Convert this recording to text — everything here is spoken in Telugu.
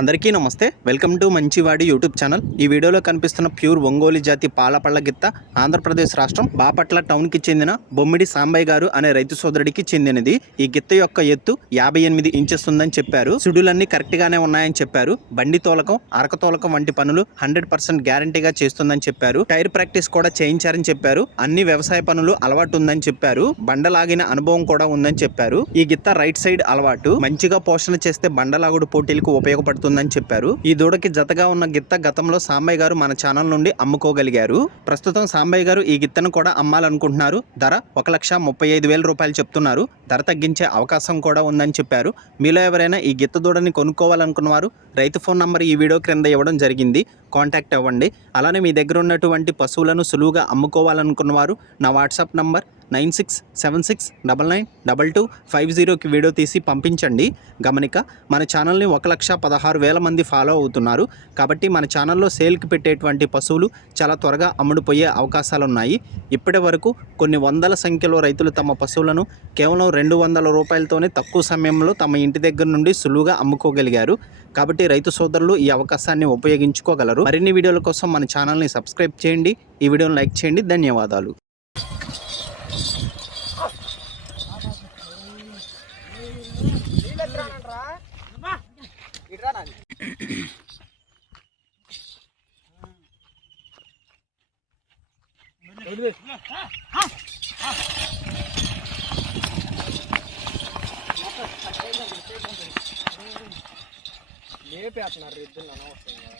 అందరికీ నమస్తే, వెల్కమ్ టు మంచివాడి యూట్యూబ్ ఛానల్। ఈ వీడియోలో కనిపిస్తున్న ప్యూర్ ఒంగోలు జాతి పాలపళ్ళ గిత్త ఆంధ్రప్రదేశ్ రాష్ట్రం బాపట్ల టౌన్కి చెందిన బొమ్మిడి సాంబయ్య గారు అనే రైతు సోదరుడికి చెందినది। ఈ గిత్త యొక్క ఎత్తు 58 ఇంచెస్ ఉందని చెప్పారు। సుడులన్నీ కరెక్ట్గానే ఉన్నాయని చెప్పారు। బండి తోలకం, అరక తోలకం వంటి పనులు 100% గ్యారంటీగా చేస్తుందని చెప్పారు। టైర్ ప్రాక్టీస్ కూడా చేయించారని చెప్పారు। అన్ని వ్యవసాయ పనులు అలవాటు ఉందని చెప్పారు। బండలాగిన అనుభవం కూడా ఉందని చెప్పారు। ఈ గిత్త రైట్ సైడ్ అలవాటు, మంచిగా పోషణ చేస్తే బండలాగుడు పోటీలకు ఉపయోగపడుతుందని చెప్పారు। ఈ దూడకి జతగా ఉన్న గిత్త గతంలో సాంబయ్య గారు మన ఛానల్ నుండి అమ్ముకోగలిగారు। ప్రస్తుతం సాంబయ్య గారు ఈ గిత్తను కూడా అమ్మాలనుకుంటున్నారు। ధర 1,35,000 రూపాయలు చెప్తున్నారు। ధర తగ్గించే అవకాశం కూడా ఉందని చెప్పారు। మీలో ఎవరైనా ఈ గిత్త దూడని కొనుక్కోవాలనుకున్నవారు రైతు ఫోన్ నంబర్ ఈ వీడియో క్రింద ఇవ్వడం జరిగింది, కాంటాక్ట్ అవ్వండి। అలానే మీ దగ్గర ఉన్నటువంటి పశువులను సులువుగా అమ్ముకోవాలనుకున్నవారు నా వాట్సాప్ నంబర్ 9676992250కి వీడియో తీసి పంపించండి। గమనిక, మన ఛానల్ని 1,16,000 మంది ఫాలో అవుతున్నారు కాబట్టి మన ఛానల్లో సేల్కి పెట్టేటువంటి పశువులు చాలా త్వరగా అమ్ముడుపోయే అవకాశాలు ఉన్నాయి। ఇప్పటి వరకు కొన్ని వందల సంఖ్యలో రైతులు తమ పశువులను కేవలం 200 రూపాయలతోనే తక్కువ సమయంలో తమ ఇంటి దగ్గర నుండి సులువుగా అమ్ముకోగలిగారు। కాబట్టి రైతు సోదరులు ఈ అవకాశాన్ని ఉపయోగించుకోగలరు। మరిన్ని వీడియోల కోసం మన ఛానల్ని సబ్స్క్రైబ్ చేయండి, ఈ వీడియోని లైక్ చేయండి। ధన్యవాదాలు। లేపేస్తున్నారు ఇద్దరు అనవసరంగా।